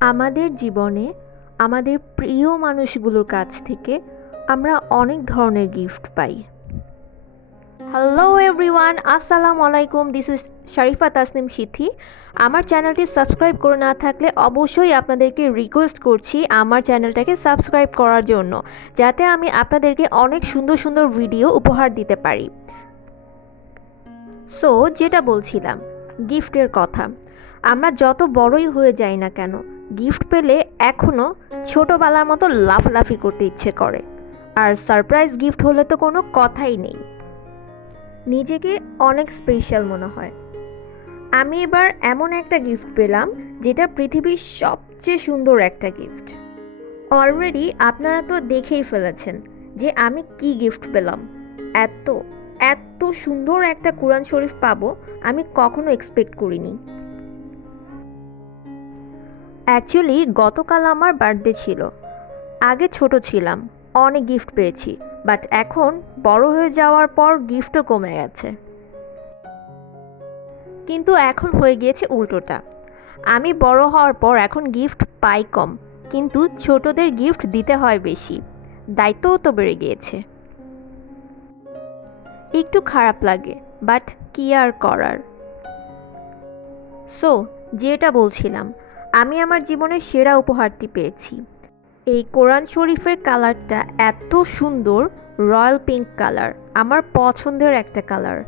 আমাদের জীবনে আমাদের প্রিয় মানুষগুলোর কাছ থেকে আমরা অনেক ধরনের গিফট পাই। হ্যালো এভরিওয়ান, আসসালামু আলাইকুম। দিস ইজ শরীফা তাসনিম সিথি। আমার চ্যানেলটি সাবস্ক্রাইব করে না থাকলে অবশ্যই আপনাদেরকে রিকোয়েস্ট করছি আমার চ্যানেলটাকে সাবস্ক্রাইব করার জন্য, যাতে আমি আপনাদেরকে অনেক সুন্দর সুন্দর ভিডিও উপহার দিতে পারি। সো যেটা বলছিলাম, গিফটের কথা। আমরা যত বড়ই হয়ে যাই না কেন, গিফট পেলে এখনও ছোটোবেলার মতো লাফালাফি করতে ইচ্ছে করে। আর সারপ্রাইজ গিফট হলে তো কোনো কথাই নেই, নিজেকে অনেক স্পেশাল মনে হয়। আমি এবার এমন একটা গিফট পেলাম যেটা পৃথিবীর সবচেয়ে সুন্দর একটা গিফট। অলরেডি আপনারা তো দেখেই ফেলেছেন যে আমি কি গিফট পেলাম। এত এত সুন্দর একটা কোরআন শরীফ পাবো আমি কখনো এক্সপেক্ট করিনি। অ্যাকচুয়ালি গতকাল আমার বার্থডে ছিল। আগে ছোট ছিলাম, অনেক গিফট পেয়েছি, বাট এখন বড় হয়ে যাওয়ার পর গিফটও কমে গেছে। কিন্তু এখন হয়ে গিয়েছে উল্টোটা। আমি বড় হওয়ার পর এখন গিফট পাই কম, কিন্তু ছোটদের গিফট দিতে হয় বেশি। দায়িত্বও তো বেড়ে গিয়েছে। একটু খারাপ লাগে, বাট কি আর করার। সো যেটা বলছিলাম, আমি আমার জীবনের সেরা উপহারটি পেয়েছি। এই কোরআন শরীফের কালারটা এত সুন্দর, রয়্যাল পিঙ্ক কালার, আমার পছন্দের একটা কালার।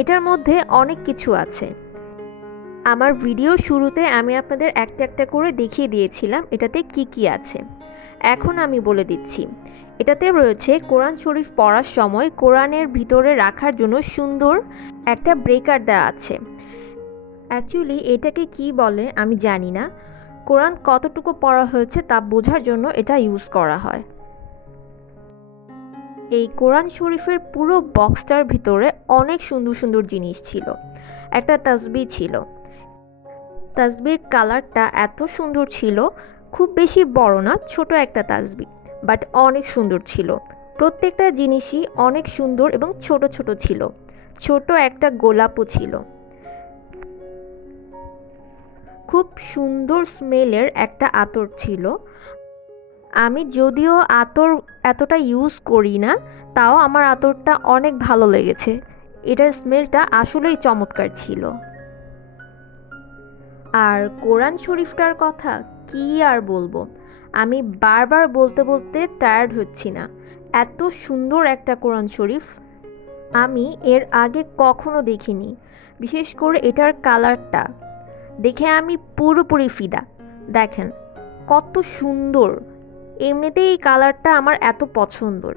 এটার মধ্যে অনেক কিছু আছে। আমার ভিডিও শুরুতে আমি আপনাদের একটা একটা করে দেখিয়ে দিয়েছিলাম এটাতে কি কি আছে। এখন আমি বলে দিচ্ছি। এটাতে রয়েছে কোরআন শরীফ পড়ার সময় কোরআনের ভিতরে রাখার জন্য সুন্দর একটা ব্রেকার দেওয়া আছে। অ্যাকচুয়ালি এটাকে কি বলে আমি জানি না। কোরআন কতটুকু পড়া হয়েছে তা বোঝার জন্য এটা ইউজ করা হয়। এই কোরআন শরীফের পুরো বক্সটার ভিতরে অনেক সুন্দর সুন্দর জিনিস ছিল। একটা তাসবিহ ছিল। তাসবির কালারটা এত সুন্দর ছিল, খুব বেশি বড় না, ছোট একটা তাসবিহ, বাট অনেক সুন্দর ছিল। প্রত্যেকটা জিনিসই অনেক সুন্দর এবং ছোট ছোট ছিল। ছোট একটা গোলাপও ছিল। খুব সুন্দর স্মেলের একটা আতর ছিল। আমি যদিও আতর এতটা ইউজ করি না, তাও আমার আতরটা অনেক ভালো লেগেছে। এটার স্মেলটা আসলেই চমৎকার ছিল। আর কোরআন শরীফটার কথা কি আর বলবো, আমি বারবার বলতে বলতে টায়ার্ড হচ্ছি না। এত সুন্দর একটা কোরআন শরীফ আমি এর আগে কখনো দেখিনি। বিশেষ করে এটার কালারটা দেখে আমি পুরোপুরি ফিদা। দেখেন কত সুন্দর। এমনিতেই এই কালারটা আমার এত পছন্দর।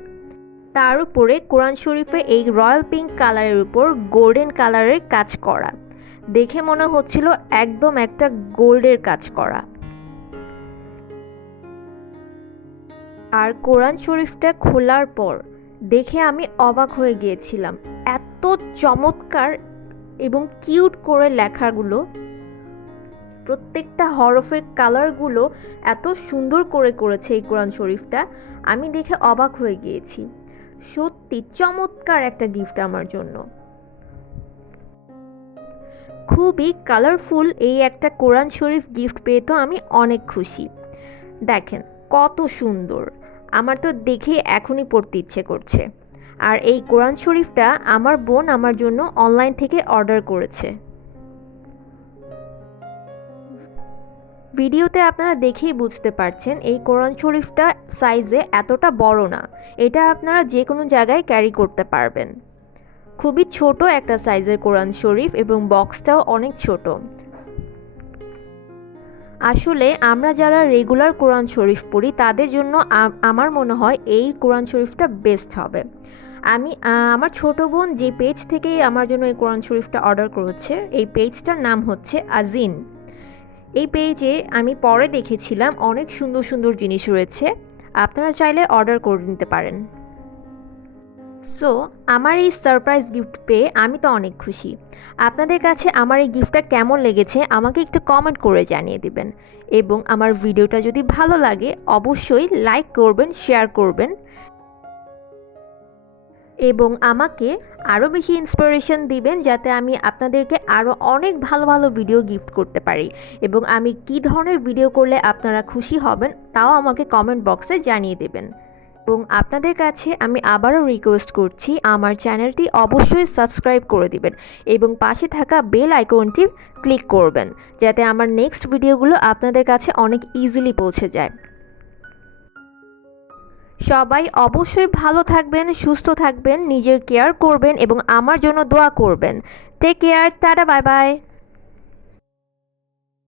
তার উপরে কোরআন শরীফে এই রয়্যাল পিঙ্ক কালারের উপর গোল্ডেন কালারের কাজ করা, দেখে মনে হচ্ছিল একদম একটা গোল্ডের কাজ করা। আর কোরআন শরীফটা খোলার পর দেখে আমি অবাক হয়ে গিয়েছিলাম। এত চমৎকার এবং কিউট করে লেখাগুলো, প্রত্যেকটা হরফের কালারগুলো এত সুন্দর করে করেছে এই কোরআন শরীফটা। আমি দেখে অবাক হয়ে গিয়েছি। সত্যি চমৎকার একটা গিফট আমার জন্য। খুবই কালারফুল এই একটা কোরআন শরীফ গিফট পেয়ে তো আমি অনেক খুশি। দেখেন কত সুন্দর, আমার তো দেখে এখনই পড়তে ইচ্ছে করছে। আর এই কোরআন শরীফটা আমার বোন আমার জন্য অনলাইন থেকে অর্ডার করেছে। ভিডিওতে আপনারা দেখেই বুঝতে পারছেন এই কোরআন শরীফটা সাইজে এতটা বড় না। এটা আপনারা যে কোনো জায়গায় ক্যারি করতে পারবেন। খুবই ছোট একটা সাইজের কোরআন শরীফ এবং বক্সটাও অনেক ছোট। আসলে আমরা যারা রেগুলার কোরআন শরীফ পড়ি তাদের জন্য আমার মনে হয় এই কোরআন শরীফটা বেস্ট হবে। আমার ছোট বোন যে পেজ থেকে আমার জন্য এই কোরআন শরীফটা অর্ডার করেছে, এই পেজটার নাম হচ্ছে আজিন। এই পেজে আমি পরে দেখেছিলাম অনেক সুন্দর সুন্দর জিনিস রয়েছে, আপনারা চাইলে অর্ডার করে নিতে পারেন। সো আমার এই সারপ্রাইজ গিফট পেয়ে আমি তো অনেক খুশি। আপনাদের কাছে আমার এই গিফটটা কেমন লেগেছে আমাকে একটু কমেন্ট করে জানিয়ে দিবেন। এবং আমার ভিডিওটা যদি ভালো লাগে অবশ্যই লাইক করবেন, শেয়ার করবেন। এবং আমাকে আরও বেশি ইন্সপিরেশন দিবেন যাতে আমি আপনাদেরকে আরও অনেক ভালো ভালো ভিডিও গিফট করতে পারি। এবং আমি কী ধরনের ভিডিও করলে আপনারা খুশি হবেন তাও আমাকে কমেন্ট বক্সে জানিয়ে দেবেন। এবং আপনাদের কাছে আমি আবারও রিকোয়েস্ট করছি আমার চ্যানেলটি অবশ্যই সাবস্ক্রাইব করে দিবেন এবং পাশে থাকা বেল আইকনটি ক্লিক করবেন যাতে আমার নেক্সট ভিডিওগুলো আপনাদের কাছে অনেক ইজিলি পৌঁছে যায়। সবাই অবশ্যই ভালো থাকবেন, সুস্থ থাকবেন, নিজের কেয়ার করবেন এবং আমার জন্য দোয়া করবেন। Take care, tata, bye by.